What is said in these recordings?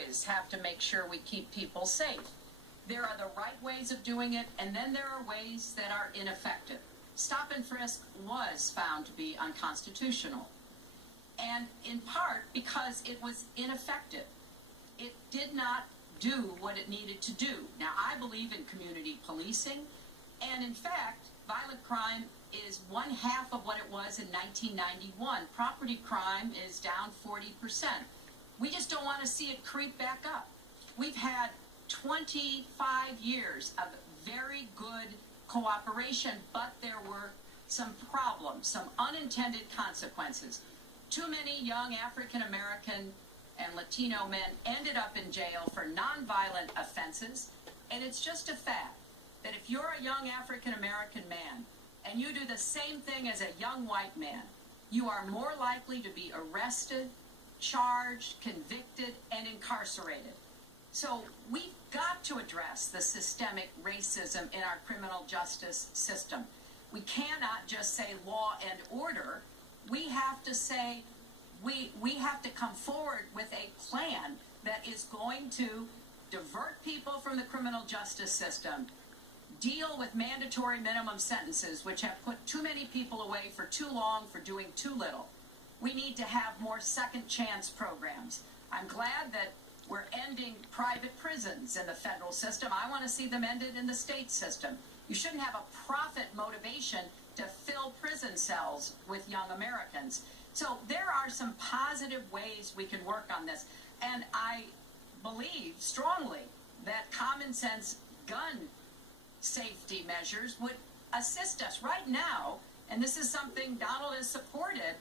always have to make sure we keep people safe. There are the right ways of doing it, and then there are ways that are ineffective. Stop and frisk was found to be unconstitutional, and in part because it was ineffective. It did not do what it needed to do. Now, I believe in community policing, and in fact, violent crime is 1/2 of what it was in 1991. Property crime is down 40%. We just don't want to see it creep back up. We've had 25 years of very good cooperation, but there were some problems, some unintended consequences. Too many young African American and Latino men ended up in jail for nonviolent offenses, and it's just a fact that if you're a young African American man and you do the same thing as a young white man, you are more likely to be arrested, charged, convicted, and incarcerated. So we've got to address the systemic racism in our criminal justice system. We cannot just say law and order. We have to say we have to come forward with a plan that is going to divert people from the criminal justice system, deal with mandatory minimum sentences, which have put too many people away for too long for doing too little. We need to have more second chance programs. I'm glad that we're ending private prisons in the federal system. I want to see them ended in the state system. You shouldn't have a profit motivation to fill prison cells with young Americans. So there are some positive ways we can work on this. And I believe strongly that common sense gun safety measures would assist us right now. And this is something Donald has supported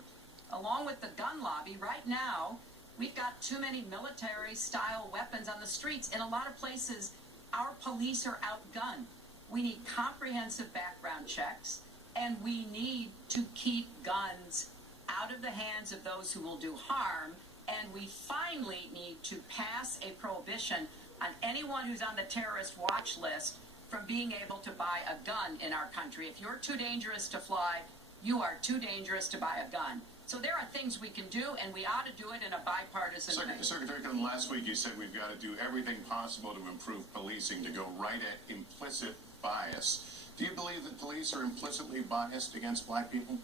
along with the gun lobby. Right now, we've got too many military-style weapons on the streets. In a lot of places, our police are outgunned. We need comprehensive background checks, and we need to keep guns out of the hands of those who will do harm, and we finally need to pass a prohibition on anyone who's on the terrorist watch list from being able to buy a gun in our country. If you're too dangerous to fly, you are too dangerous to buy a gun. So there are things we can do, and we ought to do it in a bipartisan way. Secretary Clinton, last week you said we've got to do everything possible to improve policing, to go right at implicit bias. Do you believe that police are implicitly biased against black people?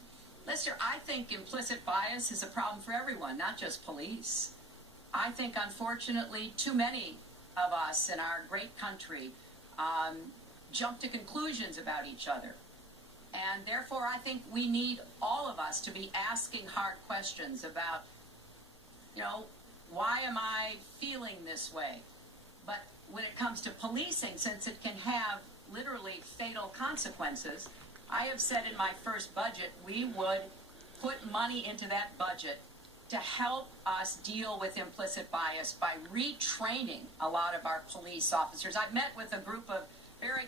Lester, I think implicit bias is a problem for everyone, not just police. I think, unfortunately, too many of us in our great country jump to conclusions about each other. And therefore, I think we need all of us to be asking hard questions about, why am I feeling this way? But when it comes to policing, since it can have literally fatal consequences, I have said in my first budget we would put money into that budget to help us deal with implicit bias by retraining a lot of our police officers. I've met with a group of very